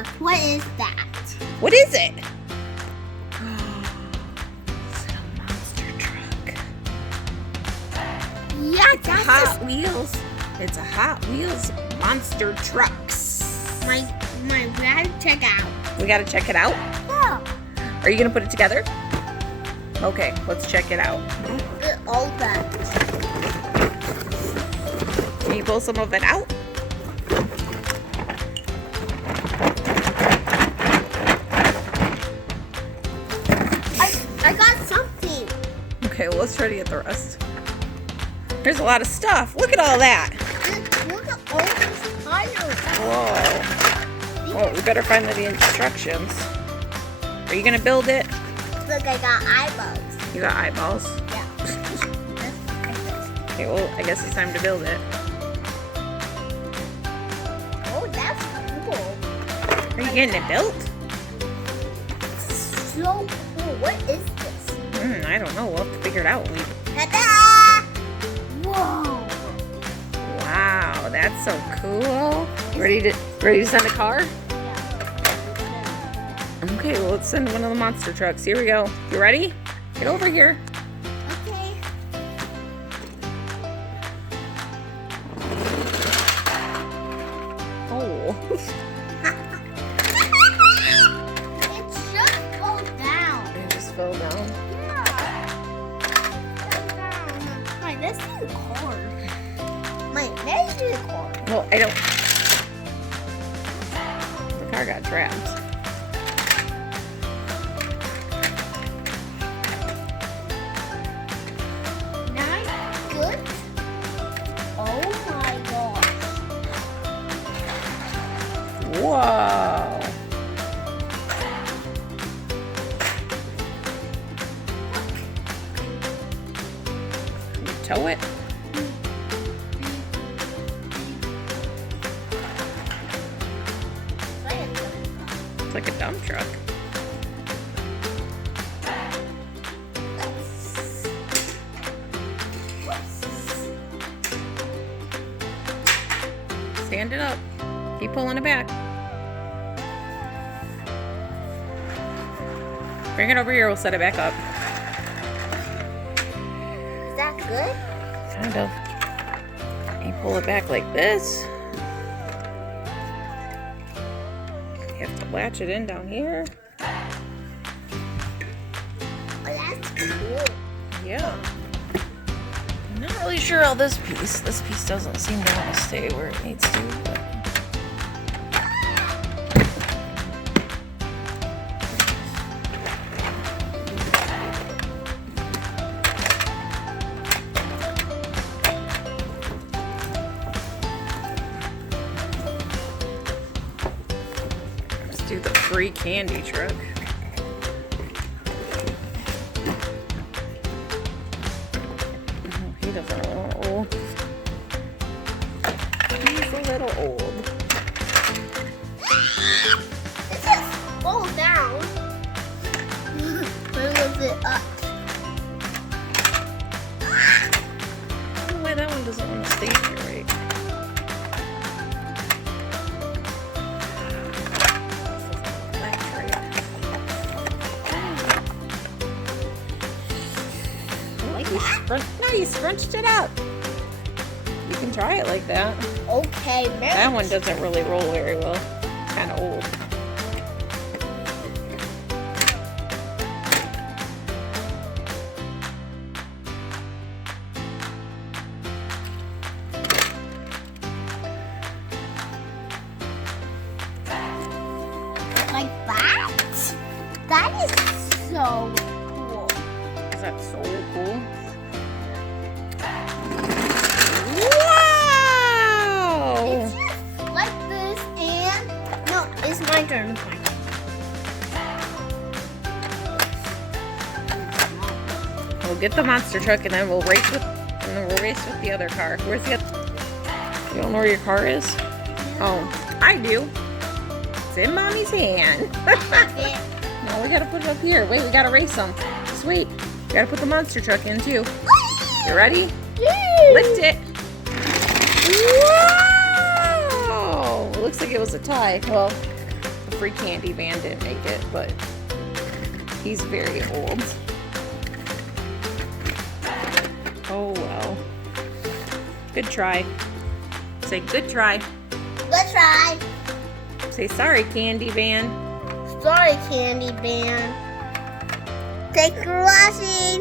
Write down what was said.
look. What is that? What is it? Is it a monster truck? Yeah, It's a Hot Wheels. It's a Hot Wheels monster trucks. My we gotta check out. We gotta check it out. Yeah. Are you gonna put it together? Okay, let's check it out. All that. Can you pull some of it out? I got something. Okay, well, let's try to get the rest. There's a lot of stuff. Look at all that. Look at all these tires. Whoa. Well, we better find the instructions. Are you gonna build it? Look, I got eyeballs. You got eyeballs. Yeah. Okay, well, I guess it's time to build it. Oh, that's cool. Are you getting it built? So cool. What is this? I don't know. We'll have to figure it out. Ta-da! Whoa. Wow, that's so cool. Ready to send a car? Okay, well, let's send one of the monster trucks. Here we go. You ready? Get over here. Okay. Oh. It just fell down. It just fell down. Yeah. Fell down. Wait, this is a car. Wait, maybe a car. Well, I don't. The car got trapped. Good. Oh my gosh. Whoa. Can you tow it? It's like a dump truck. Stand it up. Keep pulling it back. Bring it over here. We'll set it back up. Is that good? Kind of. You pull it back like this. You have to latch it in down here. Oh, that's cool. Yeah. I'm not really sure how this piece doesn't seem to want to stay where it needs to, but. Let's do the free candy truck. He doesn't a little old. He's a little old. It just fall down. Where was it up? I don't know why that one doesn't want to stay here, right? No, you scrunched it up. You can try it like that. Okay, man. That one doesn't really roll very well. It's kind of old. Like that? That is so cool. Is that so cool? It's just like this and... No, it's my turn. We'll get the monster truck and then we'll race with the other car. Where's the other? You don't know where your car is? Oh, I do. It's in Mommy's hand. No, we gotta put it up here. Wait, we gotta race them. Just wait. We gotta put the monster truck in too. You ready? Lift it. Whoa! It looks like it was a tie. Well, The free candy van didn't make it, but he's very old. Oh well. Good try. Say good try. Let's try. Say sorry, candy van. Sorry, candy van. Thanks for watching.